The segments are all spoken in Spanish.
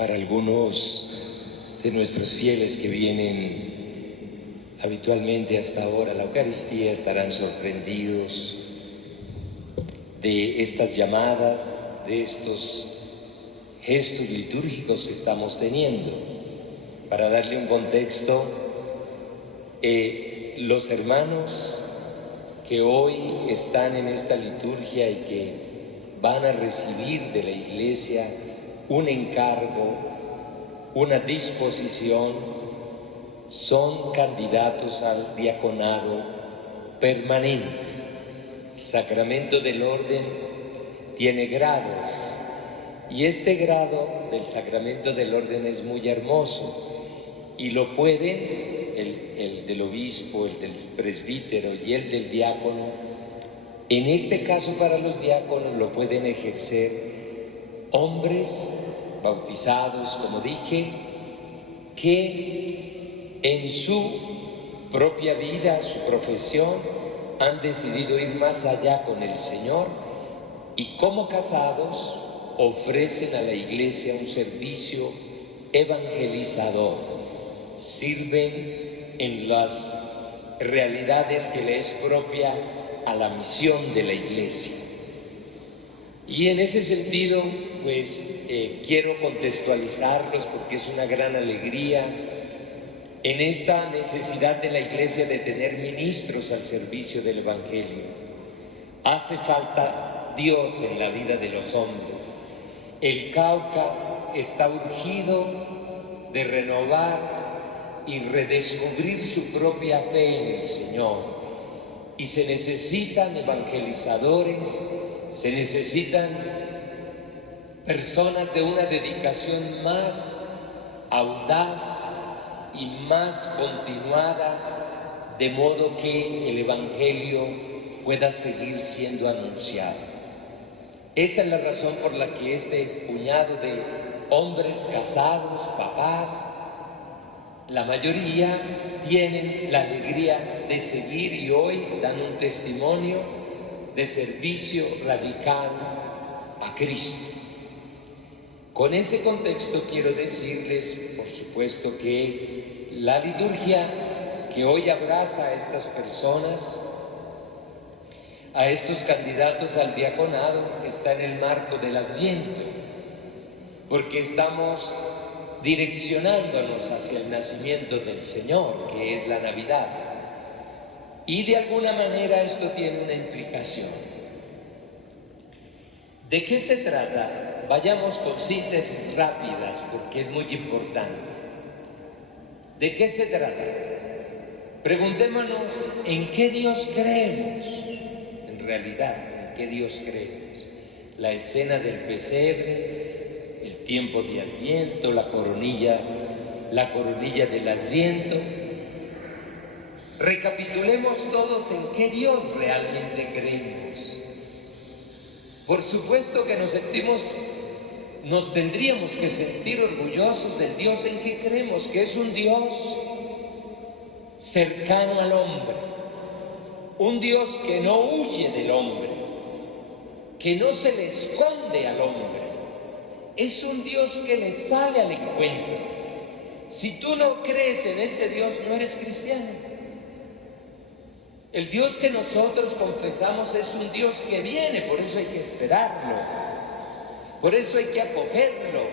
Para algunos de nuestros fieles que vienen habitualmente hasta ahora a la Eucaristía estarán sorprendidos de estas llamadas, de estos gestos litúrgicos que estamos teniendo. Para darle un contexto, los hermanos que hoy están en esta liturgia y que van a recibir de la Iglesia un encargo, una disposición, son candidatos al diaconado permanente. El sacramento del orden tiene grados y este grado del sacramento del orden es muy hermoso y lo pueden, el del obispo, el del presbítero y el del diácono, en este caso para los diáconos lo pueden ejercer hombres bautizados, como dije, que en su propia vida, su profesión, han decidido ir más allá con el Señor y como casados ofrecen a la Iglesia un servicio evangelizador, sirven en las realidades que le es propia a la misión de la Iglesia. Y en ese sentido, pues quiero contextualizarlos porque es una gran alegría en esta necesidad de la Iglesia de tener ministros al servicio del Evangelio. Hace falta Dios en la vida de los hombres. El Cauca está urgido de renovar y redescubrir su propia fe en el Señor. Y se necesitan evangelizadores, se necesitan personas de una dedicación más audaz y más continuada, de modo que el Evangelio pueda seguir siendo anunciado. Esa es la razón por la que este puñado de hombres casados, papás, la mayoría tienen la alegría de seguir y hoy dan un testimonio de servicio radical a Cristo. Con ese contexto quiero decirles, por supuesto, que la liturgia que hoy abraza a estas personas, a estos candidatos al diaconado, está en el marco del Adviento, porque estamos direccionándonos hacia el nacimiento del Señor, que es la Navidad. Y de alguna manera esto tiene una implicación. ¿De qué se trata? Vayamos con síntesis rápidas, porque es muy importante. ¿De qué se trata? Preguntémonos en qué Dios creemos, en realidad, en qué Dios creemos. La escena del pesebre, el tiempo de Adviento, la coronilla del Adviento. Recapitulemos todos en qué Dios realmente creemos. Por supuesto que nos tendríamos que sentir orgullosos del Dios en que creemos, que es un Dios cercano al hombre, un Dios que no huye del hombre, que no se le esconde al hombre, es un Dios que le sale al encuentro. Si tú no crees en ese Dios, no eres cristiano. El Dios que nosotros confesamos es un Dios que viene, por eso hay que esperarlo, por eso hay que acogerlo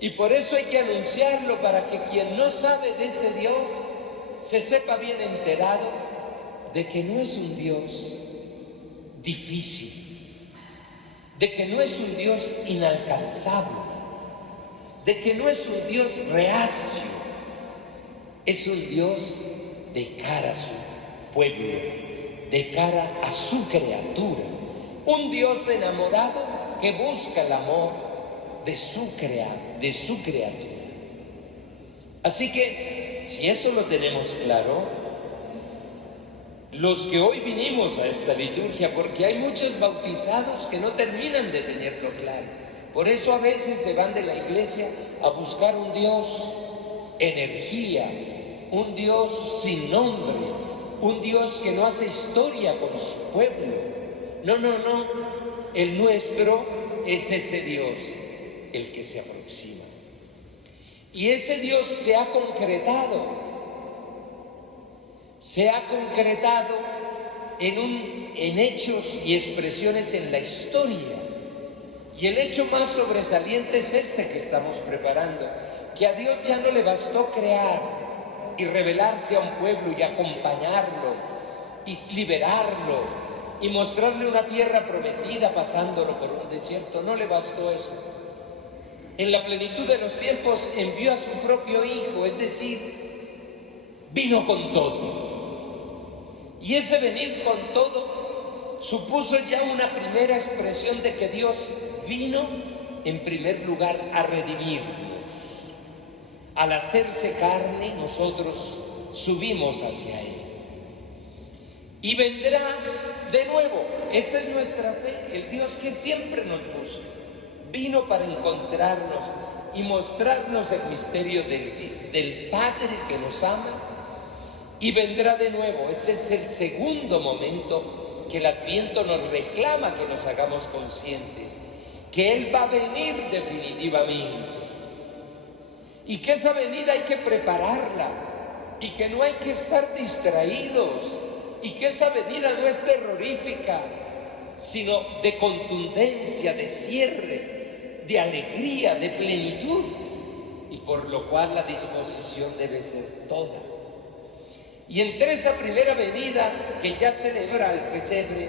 y por eso hay que anunciarlo, para que quien no sabe de ese Dios se sepa bien enterado de que no es un Dios difícil, de que no es un Dios inalcanzable, de que no es un Dios reacio, es un Dios de cara a su pueblo, de cara a su criatura, un Dios enamorado que busca el amor de su criatura. Así que, si eso lo tenemos claro, los que hoy vinimos a esta liturgia, porque hay muchos bautizados que no terminan de tenerlo claro, por eso a veces se van de la iglesia a buscar un Dios energía, un Dios sin nombre, un Dios que no hace historia con su pueblo. No, el nuestro es ese Dios el que se aproxima. Y ese Dios se ha concretado en hechos y expresiones en la historia. Y el hecho más sobresaliente es este que estamos preparando, que a Dios ya no le bastó crear y revelarse a un pueblo y acompañarlo y liberarlo y mostrarle una tierra prometida pasándolo por un desierto. No le bastó eso. En la plenitud de los tiempos envió a su propio Hijo, es decir, vino con todo. Y ese venir con todo supuso ya una primera expresión de que Dios vino en primer lugar a redimirnos. Al hacerse carne, nosotros subimos hacia Él. Y vendrá de nuevo. Esa es nuestra fe, el Dios que siempre nos busca. Vino para encontrarnos y mostrarnos el misterio del Padre que nos ama, y vendrá de nuevo. Ese es el segundo momento que el Adviento nos reclama que nos hagamos conscientes, que Él va a venir definitivamente, y que esa venida hay que prepararla, y que no hay que estar distraídos, y que esa venida no es terrorífica, sino de contundencia, de cierre, de alegría, de plenitud, y por lo cual la disposición debe ser toda. Y entre esa primera venida que ya celebra el pesebre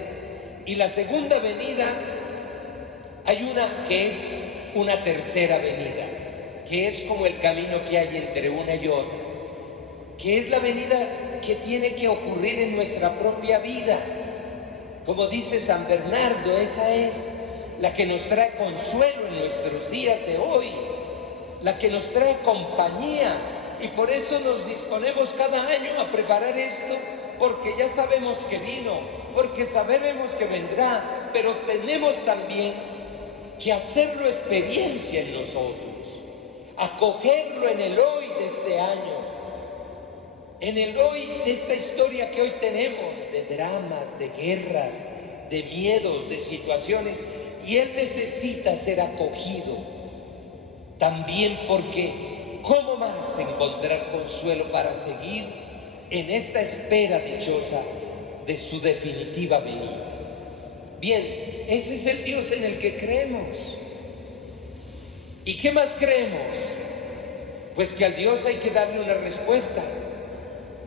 y la segunda venida, hay una que es una tercera venida, que es como el camino que hay entre una y otra, que es la venida que tiene que ocurrir en nuestra propia vida. Como dice San Bernardo, esa es la que nos trae consuelo en nuestros días de hoy, la que nos trae compañía. Y por eso nos disponemos cada año a preparar esto, porque ya sabemos que vino, porque sabemos que vendrá, pero tenemos también que hacerlo experiencia en nosotros, acogerlo en el hoy de este año, en el hoy de esta historia que hoy tenemos, de dramas, de guerras, de miedos, de situaciones, y Él necesita ser acogido, también porque ¿cómo más encontrar consuelo para seguir en esta espera dichosa de su definitiva venida? Bien, ese es el Dios en el que creemos. ¿Y qué más creemos? Pues que al Dios hay que darle una respuesta.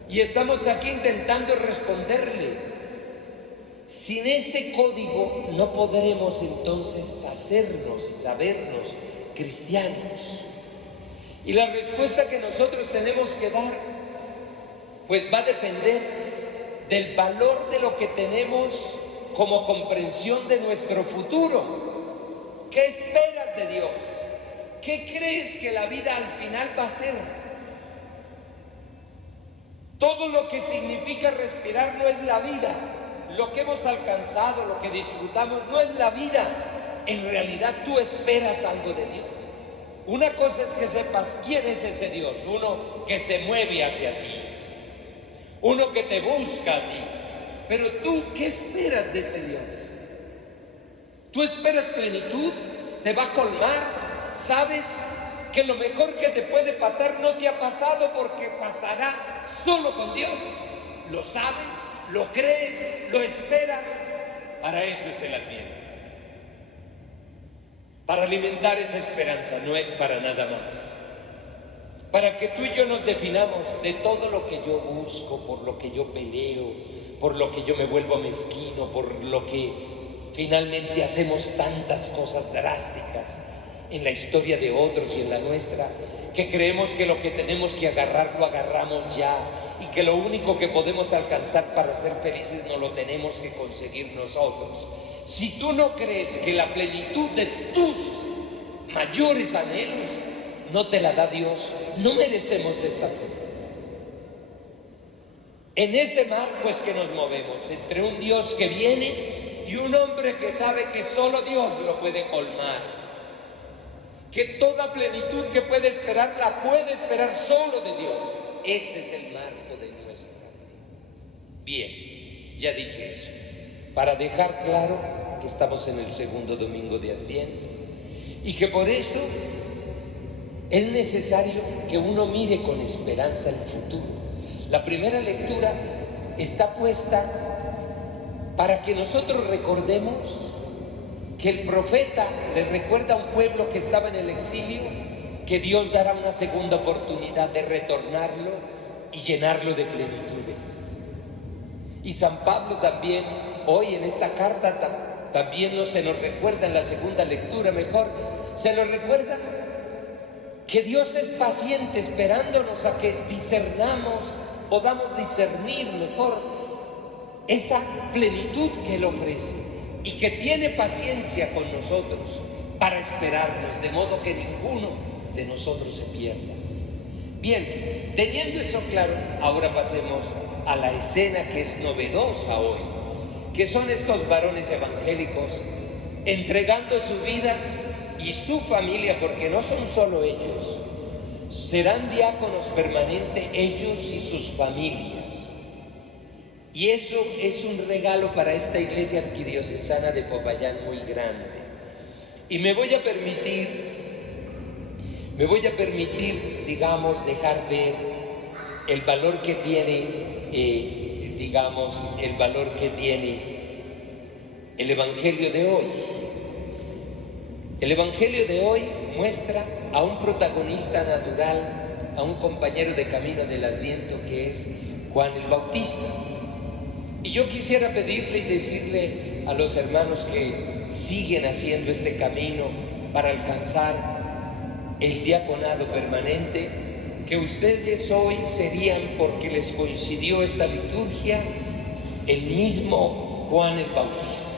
Y estamos aquí intentando responderle. Sin ese código no podremos entonces hacernos y sabernos cristianos. Y la respuesta que nosotros tenemos que dar, pues va a depender del valor de lo que tenemos como comprensión de nuestro futuro. ¿Qué esperas de Dios? ¿Qué crees que la vida al final va a ser? Todo lo que significa respirar no es la vida. Lo que hemos alcanzado, lo que disfrutamos, no es la vida. En realidad tú esperas algo de Dios. Una cosa es que sepas quién es ese Dios, uno que se mueve hacia ti, uno que te busca a ti. Pero tú, ¿qué esperas de ese Dios? ¿Tú esperas plenitud? ¿Te va a colmar? ¿Sabes que lo mejor que te puede pasar no te ha pasado porque pasará solo con Dios? ¿Lo sabes? ¿Lo crees? ¿Lo esperas? Para eso es el Adviento. Para alimentar esa esperanza, no es para nada más. Para que tú y yo nos definamos de todo lo que yo busco, por lo que yo peleo, por lo que yo me vuelvo mezquino, por lo que finalmente hacemos tantas cosas drásticas en la historia de otros y en la nuestra, que creemos que lo que tenemos que agarrar lo agarramos ya, y que lo único que podemos alcanzar para ser felices no lo tenemos que conseguir nosotros. Si tú no crees que la plenitud de tus mayores anhelos no te la da Dios, no merecemos esta fe. En ese marco es que nos movemos, entre un Dios que viene y un hombre que sabe que solo Dios lo puede colmar, que toda plenitud que puede esperar la puede esperar solo de Dios. Ese es el marco de nuestra fe. Bien, ya dije eso, para dejar claro que estamos en el segundo domingo de Adviento, y que por eso es necesario que uno mire con esperanza el futuro. La primera lectura está puesta para que nosotros recordemos que el profeta le recuerda a un pueblo que estaba en el exilio que Dios dará una segunda oportunidad de retornarlo y llenarlo de plenitudes. Y San Pablo también, hoy en esta carta, también se nos recuerda en la segunda lectura, mejor, se nos recuerda que Dios es paciente esperándonos a que discernamos, podamos discernir mejor esa plenitud que Él ofrece y que tiene paciencia con nosotros para esperarnos, de modo que ninguno de nosotros se pierda. Bien, teniendo eso claro, ahora pasemos a la escena que es novedosa hoy, que son estos varones evangélicos entregando su vida y su familia, porque no son solo ellos, serán diáconos permanentes ellos y sus familias. Y eso es un regalo para esta iglesia arquidiocesana de Popayán muy grande. Y me voy a permitir, digamos, dejar ver el valor que tiene, el valor que tiene el Evangelio de hoy. El Evangelio de hoy muestra a un protagonista natural, a un compañero de camino del Adviento que es Juan el Bautista. Y yo quisiera pedirle y decirle a los hermanos que siguen haciendo este camino para alcanzar el diaconado permanente, que ustedes hoy serían, porque les coincidió esta liturgia, el mismo Juan el Bautista.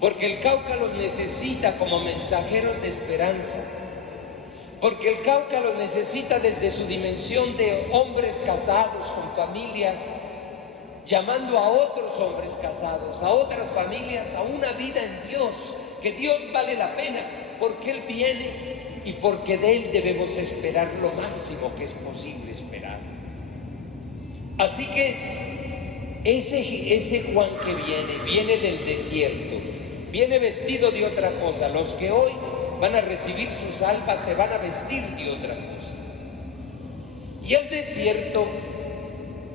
Porque el Cauca los necesita como mensajeros de esperanza, porque el Cauca los necesita desde su dimensión de hombres casados con familias, llamando a otros hombres casados, a otras familias, a una vida en Dios, que Dios vale la pena, porque Él viene y porque de Él debemos esperar lo máximo que es posible esperar. Así que ese Juan que viene del desierto, viene vestido de otra cosa. Los que hoy van a recibir sus almas se van a vestir de otra cosa. Y el desierto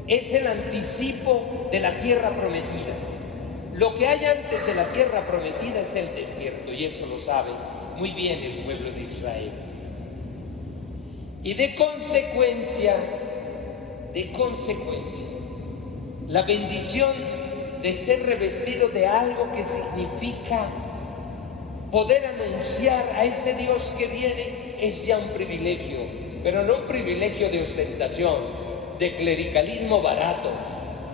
es el anticipo de la tierra prometida. Lo que hay antes de la tierra prometida es el desierto, y eso lo sabe muy bien el pueblo de Israel. Y de consecuencia, la bendición de ser revestido de algo que significa poder anunciar a ese Dios que viene es ya un privilegio, pero no un privilegio de ostentación, de clericalismo barato,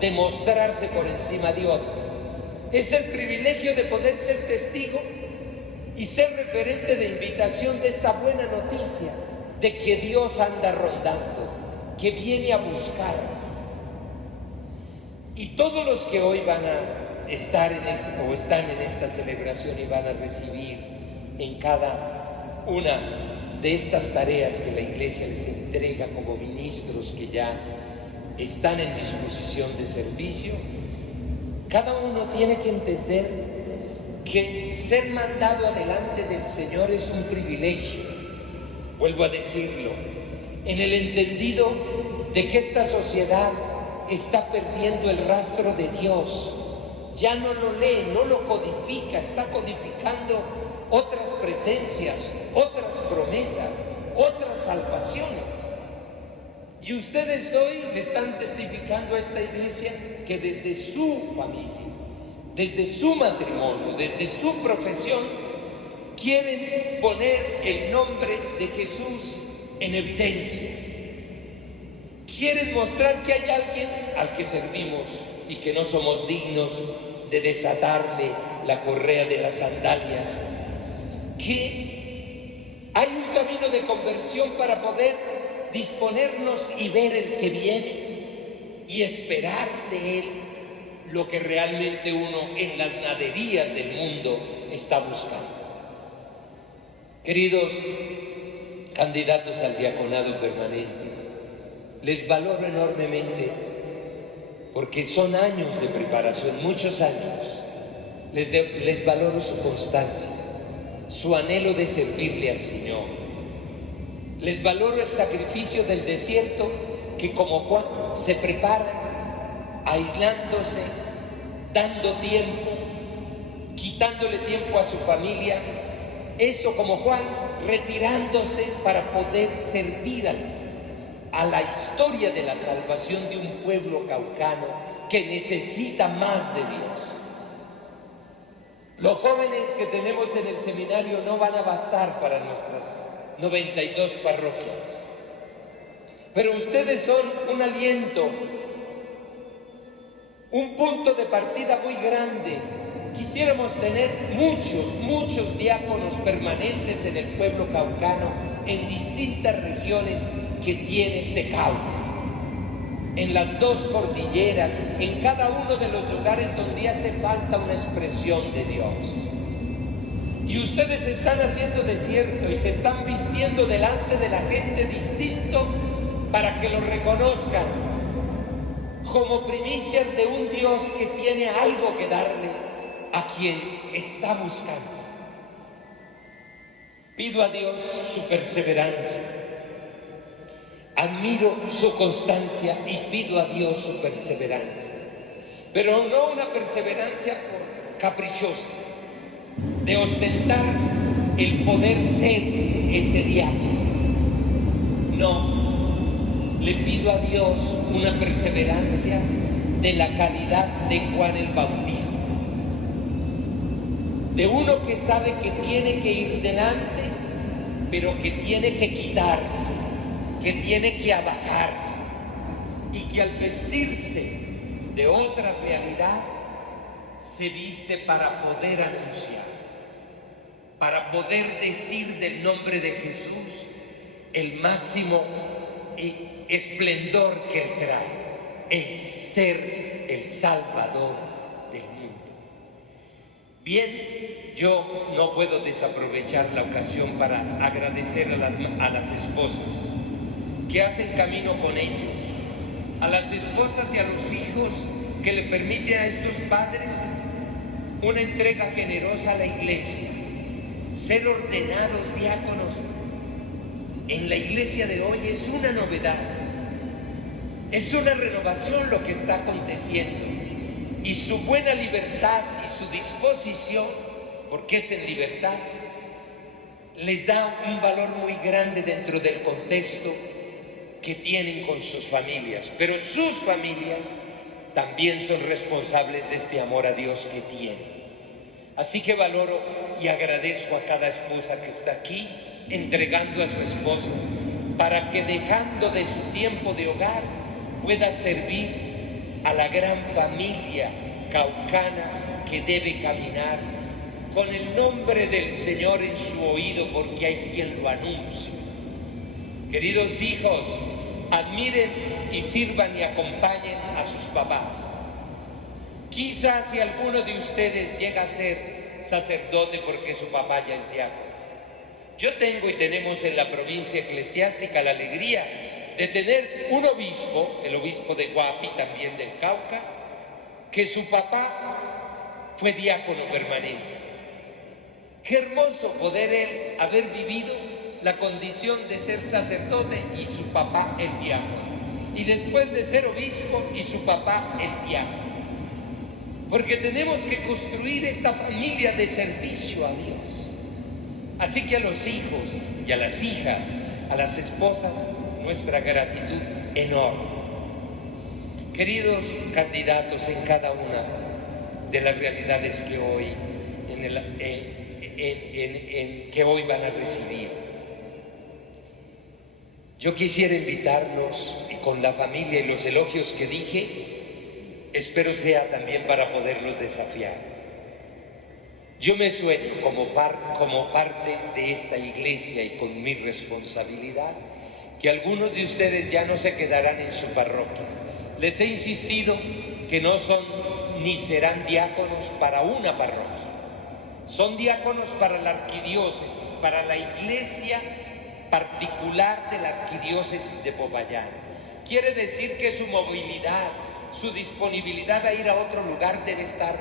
de mostrarse por encima de otro. Es el privilegio de poder ser testigo y ser referente de invitación de esta buena noticia de que Dios anda rondando, que viene a buscarte. Y todos los que hoy van a estar están en esta celebración y van a recibir en cada una de estas tareas que la Iglesia les entrega como ministros que ya están en disposición de servicio, cada uno tiene que entender que ser mandado adelante del Señor es un privilegio. Vuelvo a decirlo, en el entendido de que esta sociedad está perdiendo el rastro de Dios, ya no lo lee, no lo codifica, está codificando otras presencias, otras promesas, otras salvaciones. Y ustedes hoy le están testificando a esta iglesia que desde su familia, desde su matrimonio, desde su profesión, quieren poner el nombre de Jesús en evidencia. Quieren mostrar que hay alguien al que servimos y que no somos dignos de desatarle la correa de las sandalias. Que hay un camino de conversión para poder disponernos y ver el que viene y esperar de Él lo que realmente uno en las naderías del mundo está buscando. Queridos candidatos al diaconado permanente, les valoro enormemente porque son años de preparación, muchos años. Les valoro su constancia, su anhelo de servirle al Señor. Les valoro el sacrificio del desierto, que como Juan se preparan, aislándose, dando tiempo, quitándole tiempo a su familia, eso como Juan, retirándose para poder servir a la historia de la salvación de un pueblo caucano que necesita más de Dios. Los jóvenes que tenemos en el seminario no van a bastar para nuestras 92 parroquias, pero ustedes son un aliento, un punto de partida muy grande. Quisiéramos tener muchos diáconos permanentes en el pueblo caucano, en distintas regiones que tiene este Cauca, en las dos cordilleras, en cada uno de los lugares donde hace falta una expresión de Dios. Y ustedes están haciendo desierto y se están vistiendo delante de la gente distinto para que lo reconozcan como primicias de un Dios que tiene algo que darle a quien está buscando. Pido a Dios su perseverancia, admiro su constancia y pido a Dios su perseverancia, pero no una perseverancia caprichosa, de ostentar el poder ser ese diácono. No, le pido a Dios una perseverancia de la calidad de Juan el Bautista, de uno que sabe que tiene que ir delante, pero que tiene que quitarse, que tiene que abajarse, y que al vestirse de otra realidad se viste para poder anunciar, para poder decir del nombre de Jesús el máximo esplendor que Él trae, el ser el Salvador del mundo. Bien, yo no puedo desaprovechar la ocasión para agradecer a las esposas que hacen camino con ellos, a las esposas y a los hijos que le permiten a estos padres una entrega generosa a la iglesia, ser ordenados diáconos. En la iglesia de hoy es una novedad, es una renovación lo que está aconteciendo, y su buena libertad y su disposición, porque es en libertad, les da un valor muy grande dentro del contexto que tienen con sus familias, pero sus familias también son responsables de este amor a Dios que tienen. Así que valoro y agradezco a cada esposa que está aquí, entregando a su esposo, para que dejando de su tiempo de hogar, pueda servir a la gran familia caucana que debe caminar con el nombre del Señor en su oído, porque hay quien lo anuncia. Queridos hijos, admiren y sirvan y acompañen a sus papás. Quizás si alguno de ustedes llega a ser sacerdote porque su papá ya es diácono. Yo tengo y tenemos en la provincia eclesiástica la alegría de tener un obispo, el obispo de Guapi, también del Cauca, que su papá fue diácono permanente. Qué hermoso poder él haber vivido la condición de ser sacerdote y su papá el diácono, y después de ser obispo y su papá el diácono, porque tenemos que construir esta familia de servicio a Dios. Así que a los hijos y a las hijas, a las esposas, nuestra gratitud enorme. Queridos candidatos en cada una de las realidades que hoy, que hoy van a recibir, yo quisiera invitarlos, y con la familia y los elogios que dije, espero sea también para poderlos desafiar. Yo me sueño como parte de esta iglesia y con mi responsabilidad, que algunos de ustedes ya no se quedarán en su parroquia. Les he insistido que no son ni serán diáconos para una parroquia. Son diáconos para la arquidiócesis, para la iglesia particular de la arquidiócesis de Popayán. Quiere decir que su movilidad, su disponibilidad a ir a otro lugar debe estar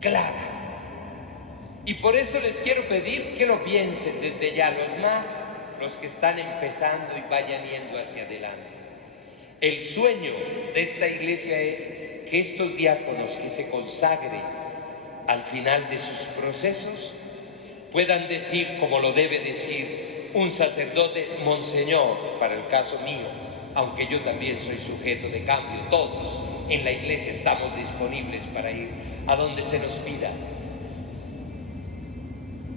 clara. Y por eso les quiero pedir que lo piensen desde ya, los que están empezando y vayan yendo hacia adelante. El sueño de esta iglesia es que estos diáconos que se consagren al final de sus procesos puedan decir, como lo debe decir un sacerdote, Monseñor, para el caso mío, aunque yo también soy sujeto de cambio, todos en la iglesia estamos disponibles para ir a donde se nos pida.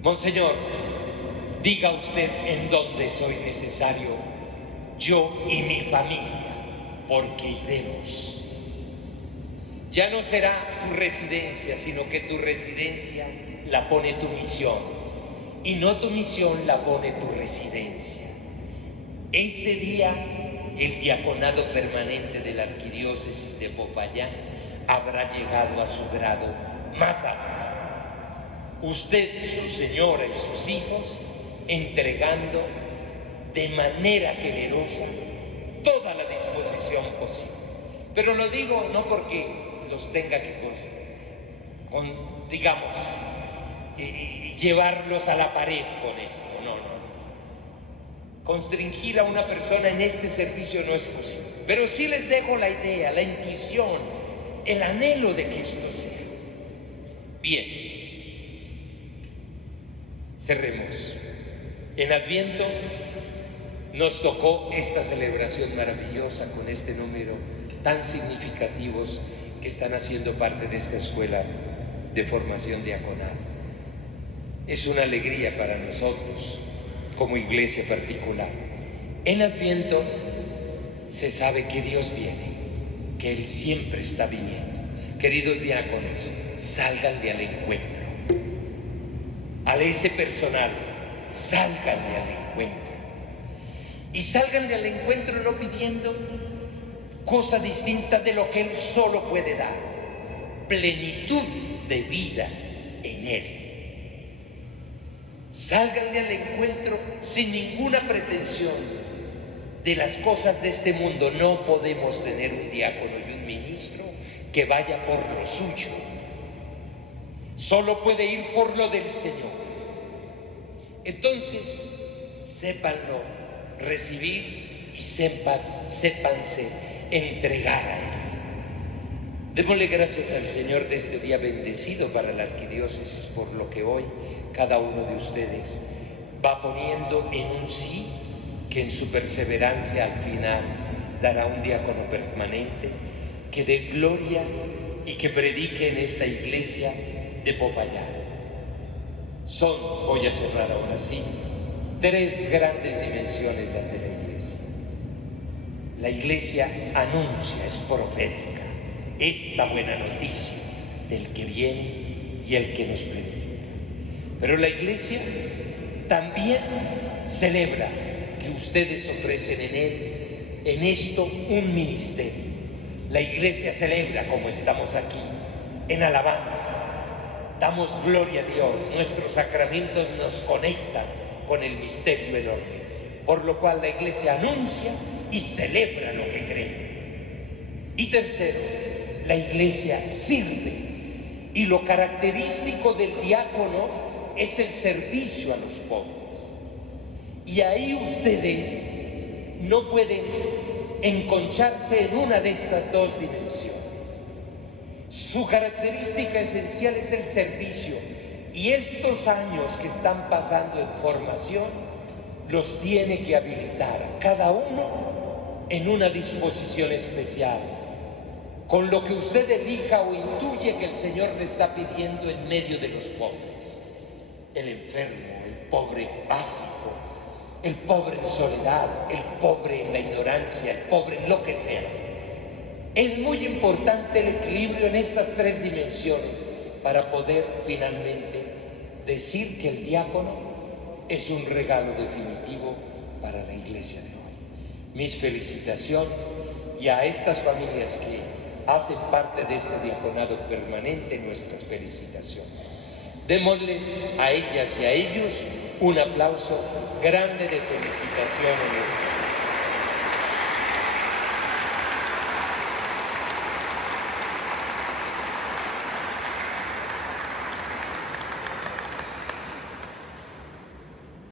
Monseñor, diga usted en dónde soy necesario, yo y mi familia, porque iremos. Ya no será tu residencia, sino que tu residencia la pone tu misión, y no tu misión la pone tu residencia. Ese día, el diaconado permanente de la Arquidiócesis de Popayán habrá llegado a su grado más alto. Usted, su señora y sus hijos, entregando de manera generosa toda la disposición posible. Pero lo digo no porque los tenga que llevarlos a la pared con esto, no. Constringir a una persona en este servicio no es posible. Pero sí les dejo la idea, la intuición, el anhelo de que esto sea. Bien. Cerremos. En Adviento nos tocó esta celebración maravillosa con este número tan significativos que están haciendo parte de esta escuela de formación diaconal. Es una alegría para nosotros como iglesia particular. En Adviento se sabe que Dios viene, que Él siempre está viniendo. Queridos diáconos, sálganle al encuentro. A ese personal, sálganle al encuentro. Y sálganle al encuentro no pidiendo cosa distinta de lo que Él solo puede dar: plenitud de vida en Él. Sálganle al encuentro sin ninguna pretensión de las cosas de este mundo. No podemos tener un diácono y un ministro que vaya por lo suyo. Solo puede ir por lo del Señor. Entonces, sépanlo recibir y sépanse entregar a Él. Démosle gracias al Señor de este día bendecido para la Arquidiócesis por lo que hoy cada uno de ustedes va poniendo en un sí, que en su perseverancia al final dará un diácono permanente, que dé gloria y que predique en esta iglesia de Popayán. Voy a cerrar aún así, 3 grandes dimensiones las de la iglesia. La iglesia anuncia, es profética, esta buena noticia del que viene y el que nos planifica. Pero la iglesia también celebra que ustedes ofrecen en esto un ministerio. La iglesia celebra, como estamos aquí, en alabanza. Damos gloria a Dios, nuestros sacramentos nos conectan con el misterio enorme, por lo cual la iglesia anuncia y celebra lo que cree. Y tercero, la iglesia sirve, y lo característico del diácono es el servicio a los pobres. Y ahí ustedes no pueden enconcharse en una de estas 2 dimensiones. Su característica esencial es el servicio, y estos años que están pasando en formación los tiene que habilitar cada uno en una disposición especial, con lo que usted elija o intuye que el Señor le está pidiendo en medio de los pobres. El enfermo, el pobre básico, el pobre en soledad, el pobre en la ignorancia, el pobre en lo que sea. Es muy importante el equilibrio en estas 3 dimensiones para poder finalmente decir que el diácono es un regalo definitivo para la iglesia de hoy. Mis felicitaciones, y a estas familias que hacen parte de este diaconado permanente, nuestras felicitaciones. Démosles a ellas y a ellos un aplauso grande de felicitación en